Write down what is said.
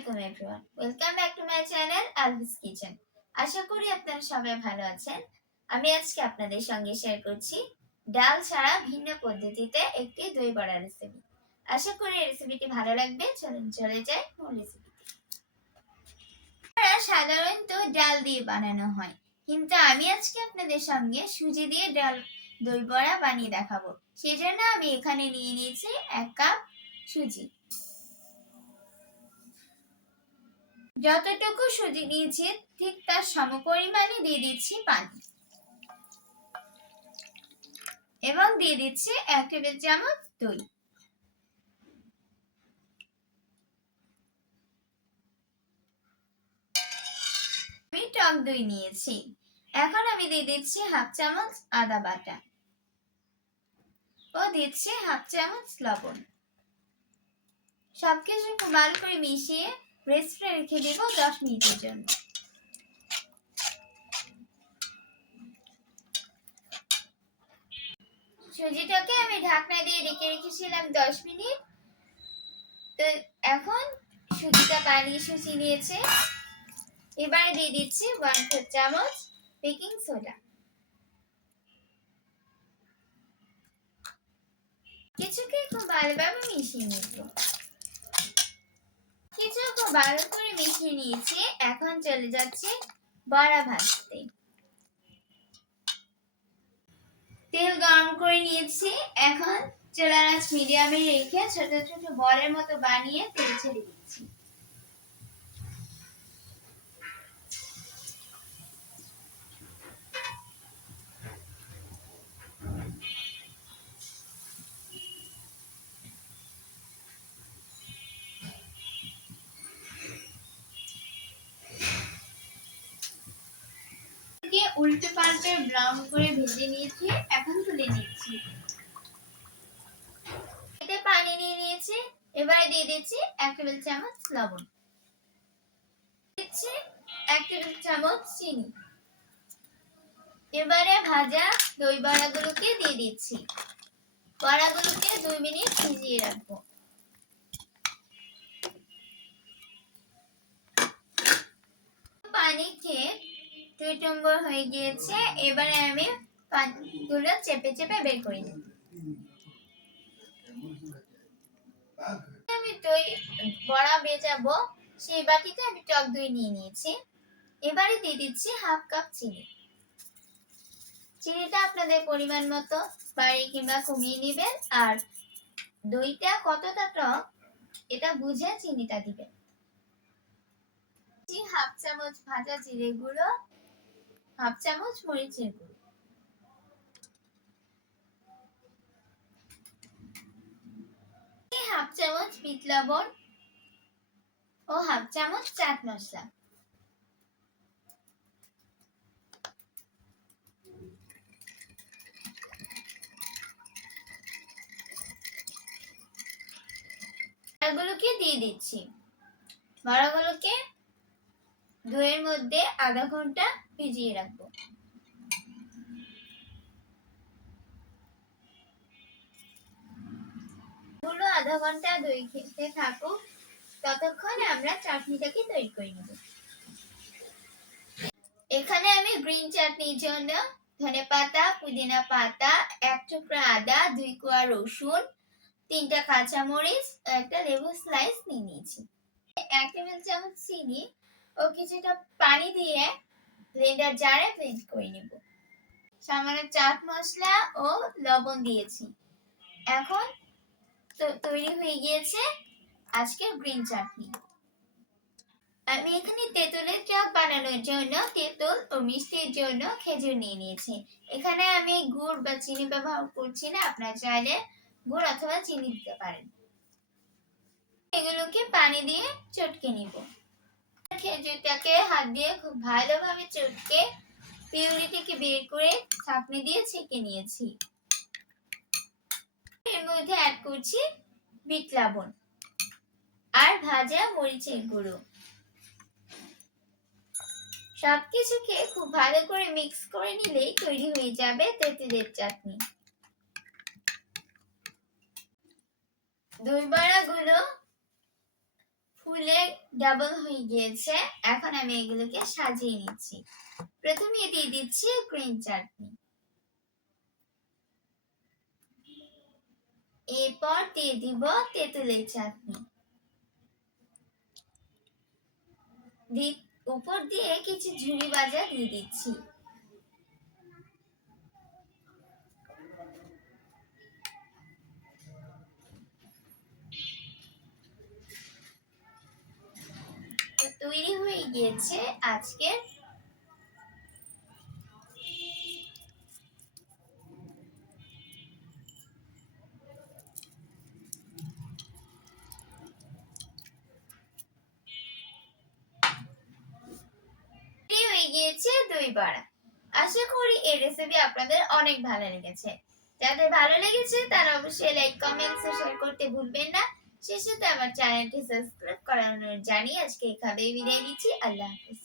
আলাইকুম everyone, welcome back to my channel Alvi's kitchen. আশা করি আপনারা সবাই ভালো আছেন। আমি আজকে আপনাদের সঙ্গে শেয়ার করছি ডাল ছাড়া ভিন্ন পদ্ধতিতে একটি দই বড়া রেসিপি। আশা করি এই রেসিপিটি ভালো লাগবে। চলুন চলে যাই মূল রেসিপিতে। সাধারণত ডাল দিয়ে বানানো হয়, কিন্তু আমি আজকে আপনাদের সঙ্গে সুজি দিয়ে ডাল দই বড়া বানিয়ে দেখাবো। সেজন্য আমি এখানে নিয়ে নিয়েছি 1 কাপ সুজি। যতটুকু সুজি নিয়েছি ঠিক তার সমপরিমাণে দিয়ে দিচ্ছি পানি এবং দিয়ে দিচ্ছি 1 টেবিল চামচ দই। আমি টক দই নিয়েছি। এখন আমি দিয়ে দিচ্ছি 1/2 চামচ আদা বাটা ও দিচ্ছি 1/2 চামচ লবণ। সবকিছু খুব ভালো করে মিশিয়ে রেস্টে রেখে দেব 10 মিনিটের জন্য। সুজিটাকে আমি ঢাকনা দিয়ে ঢেকে রেখেছিলাম 10 মিনিট। তো এখন সুজিটা বানিয়ে শুকিয়ে নিয়েছে। এবারে দিয়ে দিচ্ছি 1/4 চামচ বেকিং সোডা। কিছুকে খুব ভালোভাবে মিশিয়ে নিব। কিছু খুব ভালো করে মিশিয়ে নিয়েছি। এখন চলে যাচ্ছে বড়া ভাজতে। তেল গরম করে নিয়েছি। এখন চুলার আঁচ মিডিয়ামে রেখে ছোট ছোট বলের মতো বানিয়ে তেল ছেড়ে দিচ্ছি। উল্টে পাল্টে ব্রাউন করে ভেজে নিয়েছি। এখন তুলে নিচ্ছি। এতে পানি নিয়ে নিয়েছি। এবারে দিয়ে দিচ্ছি 1 টেবিল চামচ লবণ, দিচ্ছি 1 টেবিল চামচ চিনি। এবারে ভাজা দই বড়াগুলোকে দিয়ে দিচ্ছি। বড়াগুলোকে 2 মিনিট ভিজিয়ে রাখবো। পানি খেয়ে টইটুম্বর হয়ে গিয়েছে। এবারে আমি পানিগুলো চেপে চেপে বের করে নেব। আমি দই বড়া ভেজাবো সেই বাটিতে আমি টক দই নিয়ে নিয়েছি। এবারে দিয়ে দিচ্ছি 1/2 কাপ চিনি। চিনিটা আপনাদের পরিমাণ মতো বাড়িয়ে কিংবা কমিয়ে নেবেন, আর দইটা কতটা টক এটা বুঝে চিনিটা দিবেন। 1/2 চামচ ভাজা জিরে গুঁড়ো, 1/2 চামচ মরিচের গুঁড়ো, 1/2 চামচ বিট লবণ ও 1/2 চামচ চাট মশলা। বড়াগুলোকে দিয়ে দিচ্ছি। বড়াগুলোকে দইয়ের মধ্যে আধা ঘন্টা ভিজিয়ে রাখবো। পুরো আধা ঘন্টা দই খেতে থাকুক, ততক্ষণে আমরা চাটনিটাকে তৈরি করে নেব। এখানে আমি গ্রিন চাটনির জন্য ধনেপাতা, পুদিনা পাতা, 1 টুকরা আদা, 2 কোয়া রসুন, 3টা কাঁচামরিচ, 1টা লেবু স্লাইস নিয়ে নিয়েছি। 1 টেবিল চামচ চিনি ও কিছুটা পানি দিয়ে ব্লেন্ডার জারে ব্লেন্ড করে নেব। সামান্য চাট মশলা ও লবণ দিয়েছি। এখন তৈরি হয়ে গিয়েছে আজকের গ্রিন চাটনি। আমি এখানে তেঁতুলের টক বানানোর জন্য তেঁতুল ও মিষ্টির জন্য খেজুর নিয়ে নিয়েছি। এখানে আমি গুড় বা চিনি ব্যবহার করছি না, আপনারা চাইলে গুড় অথবা চিনি দিতে পারেন। এগুলোকে পানি দিয়ে চটকে নিব। খেজুরটাকে হাত দিয়ে খুব ভালোভাবে চটকে পিউরি থেকে বের করে ছাঁকনি দিয়ে ছেঁকে নিয়েছি। এর মধ্যে অ্যাড করছি বিট লবণ আর ভাজা মরিচের গুঁড়ো। সবকিছুকে খুব ভালো করে মিক্স করে নিলেই তৈরি হয়ে যাবে তেঁতুলের চাটনি। দই বড়াগুলো ফুলে ডাবল হয়ে গিয়েছে। এখন আমি এগুলোকে সাজিয়ে নিচ্ছি। প্রথমে দিয়ে দিচ্ছি গ্রিন চাটনি, এরপর দিয়ে দিব তেঁতুলের চাটনি, উপর দিয়ে কিছু ঝুরি ভাজা দিয়ে দিচ্ছি। তৈরি হয়ে গিয়েছে আজকের দই বড়া। আশা করি এই রেসিপি আপনাদের অনেক ভালো লেগেছে। যাদের ভালো লেগেছে তারা অবশ্যই লাইক, কমেন্টস ও শেয়ার করতে ভুলবেন না। সেই সাথে আমার চ্যানেলটি সাবস্ক্রাইব করার অনুরোধ জানিয়ে আজকে এখানেই বিদায় নিচ্ছি। আল্লাহ হাফেজ।